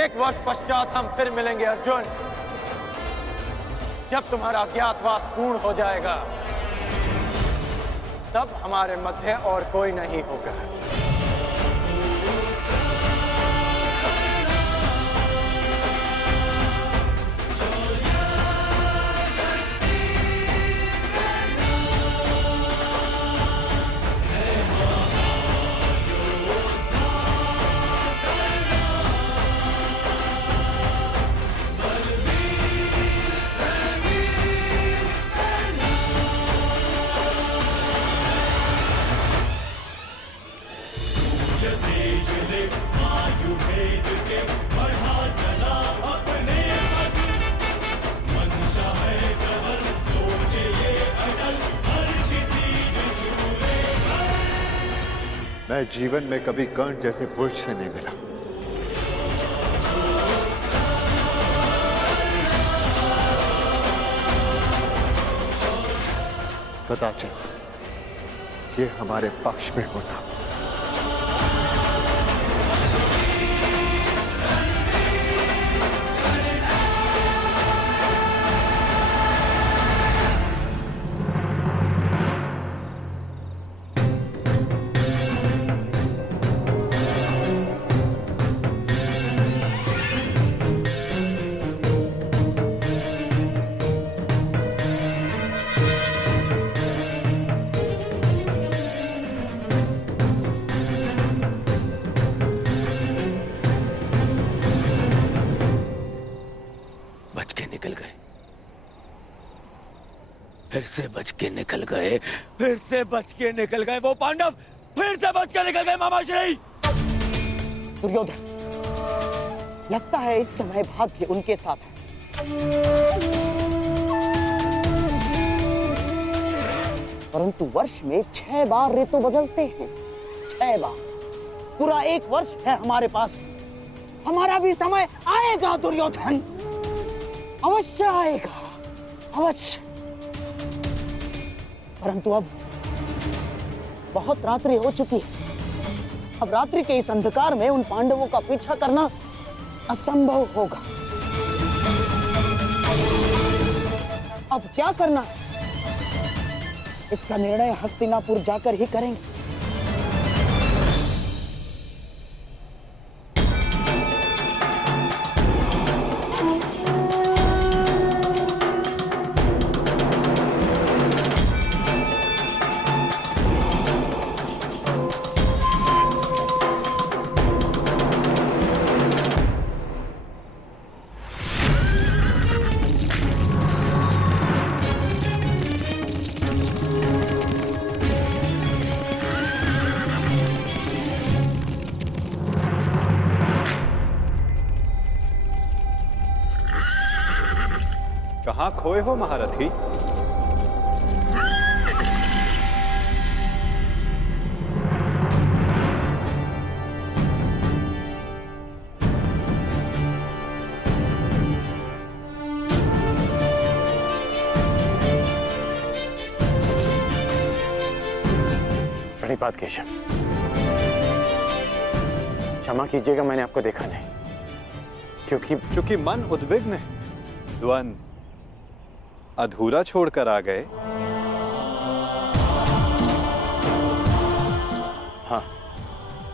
1 वर्ष पश्चात हम फिर मिलेंगे अर्जुन, जब तुम्हारा अज्ञातवास पूर्ण हो जाएगा, तब हमारे मध्य और कोई नहीं होगा। मैं जीवन में कभी कर्ण जैसे पुरुष से नहीं मिला। कदाचित ये हमारे पक्ष में होता। फिर से बच के निकल गए, फिर से बच के निकल गए वो पांडव, फिर से बच के निकल गए मामाश्री। दुर्योधन, लगता है इस समय भाग्य उनके साथ है। परंतु वर्ष में 6 बार ऋतु बदलते हैं, 6 बार। पूरा 1 वर्ष है हमारे पास। हमारा भी समय आएगा दुर्योधन, अवश्य आएगा, अवश्य। परंतु अब बहुत रात्रि हो चुकी है। अब रात्रि के इस अंधकार में उन पांडवों का पीछा करना असंभव होगा। अब क्या करना है, इसका निर्णय हस्तिनापुर जाकर ही करेंगे। कहां खोए हो महारथी? प्रणिपात केशव, क्षमा कीजिएगा, मैंने आपको देखा नहीं। क्योंकि मन उद्विग्न है, द्वंद अधूरा छोड़कर आ गए। हाँ,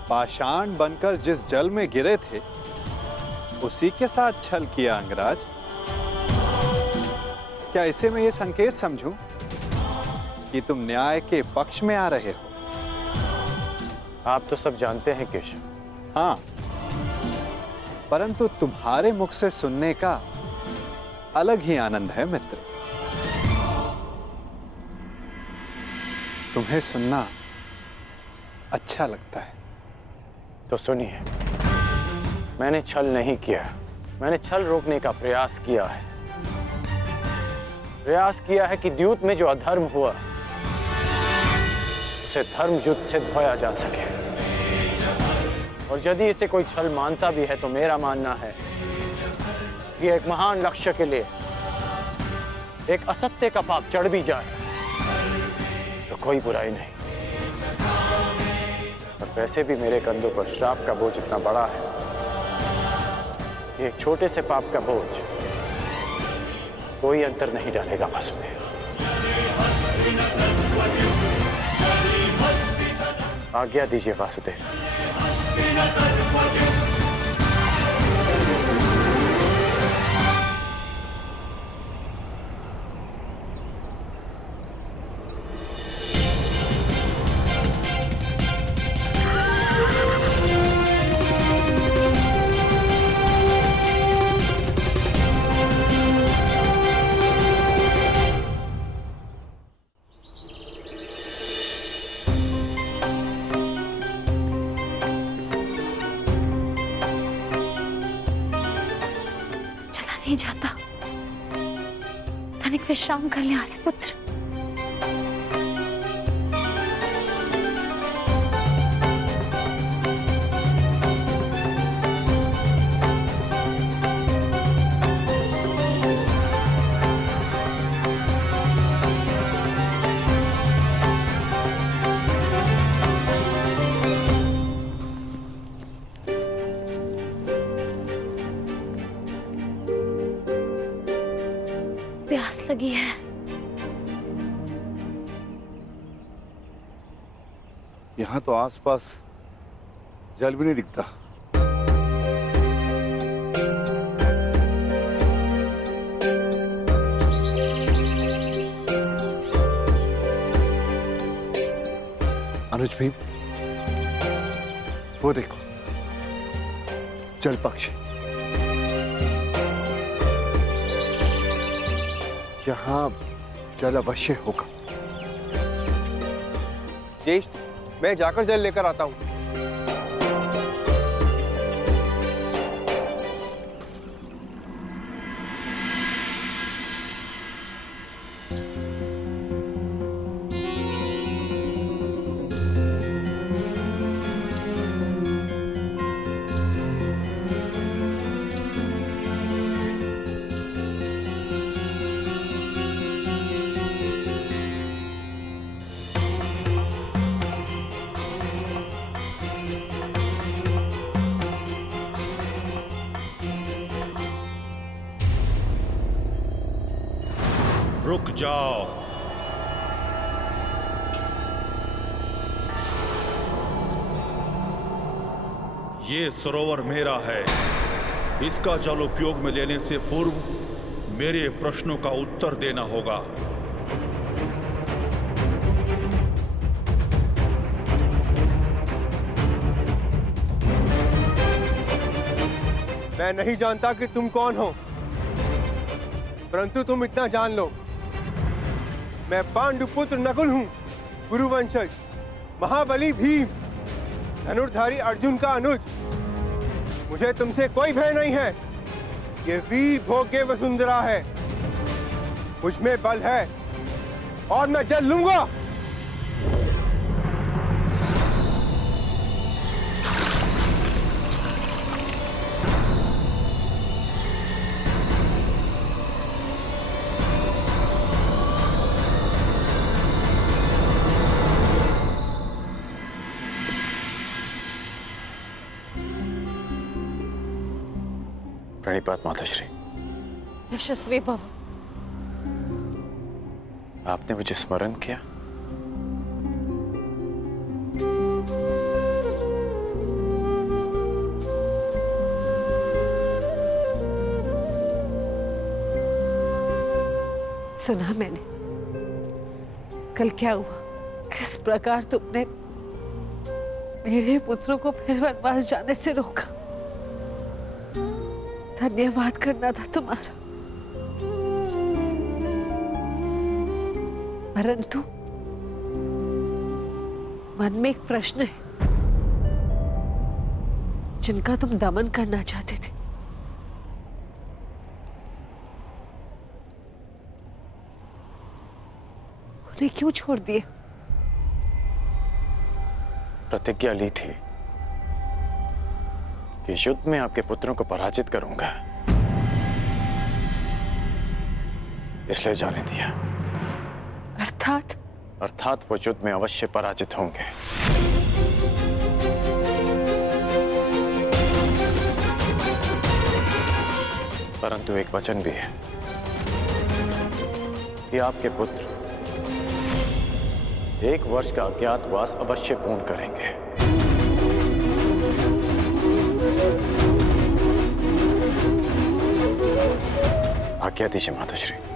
पाषाण बनकर जिस जल में गिरे थे उसी के साथ छल किया अंगराज। क्या इसे मैं ये संकेत समझूं कि तुम न्याय के पक्ष में आ रहे हो? आप तो सब जानते हैं केशव। हाँ, परंतु तुम्हारे मुख से सुनने का अलग ही आनंद है मित्र। तुम्हें सुनना अच्छा लगता है। तो सुनिए, मैंने छल नहीं किया, मैंने छल रोकने का प्रयास किया है। प्रयास किया है कि द्यूत में जो अधर्म हुआ उसे धर्म युद्ध से धोया जा सके। और यदि इसे कोई छल मानता भी है तो मेरा मानना है कि एक महान लक्ष्य के लिए एक असत्य का पाप चढ़ भी जाए तो कोई बुराई नहीं। और वैसे भी मेरे कंधों पर श्राप का बोझ इतना बड़ा है एक छोटे से पाप का बोझ कोई अंतर नहीं डालेगा वासुदेव। आज्ञा दीजिए वासुदेव। नहीं जाता। तनिक विश्राम कर ले आर्य पुत्र। प्यास लगी है। यहाँ तो आसपास जल भी नहीं दिखता। अनुज भाई, वो देखो जल पक्षी। यहाँ जल अवश्य होगा। ज्येष्ठ, मैं जाकर जल लेकर आता हूँ। रुक जाओ। ये सरोवर मेरा है। इसका जल उपयोग में लेने से पूर्व मेरे प्रश्नों का उत्तर देना होगा। मैं नहीं जानता कि तुम कौन हो, परंतु तुम इतना जान लो, मैं पांडुपुत्र नकुल हूं, गुरुवंशज, महाबली भीम, धनुर्धारी अर्जुन का अनुज। मुझे तुमसे कोई भय नहीं है। ये वीर भोग्य वसुंधरा है। मुझ में बल है और मैं जल लूंगा। प्रणिपात माताश्री। यशस्वी भव। आपने मुझे स्मरण किया। सुना मैंने कल क्या हुआ, किस प्रकार तुमने मेरे पुत्रों को फिर वनवास जाने से रोका। धन्यवाद करना था तुम्हारा, परंतु मन में एक प्रश्न है जिनका तुम दमन करना चाहते थे। उन्हें क्यों छोड़ दिए? प्रतिज्ञा ली थी कि युद्ध में आपके पुत्रों को पराजित करूंगा, इसलिए जाने दिया। अर्थात वो युद्ध में अवश्य पराजित होंगे। परंतु एक वचन भी है कि आपके पुत्र 1 वर्ष का अज्ञातवास अवश्य पूर्ण करेंगे। आज्ञा दीजिए माताश्री।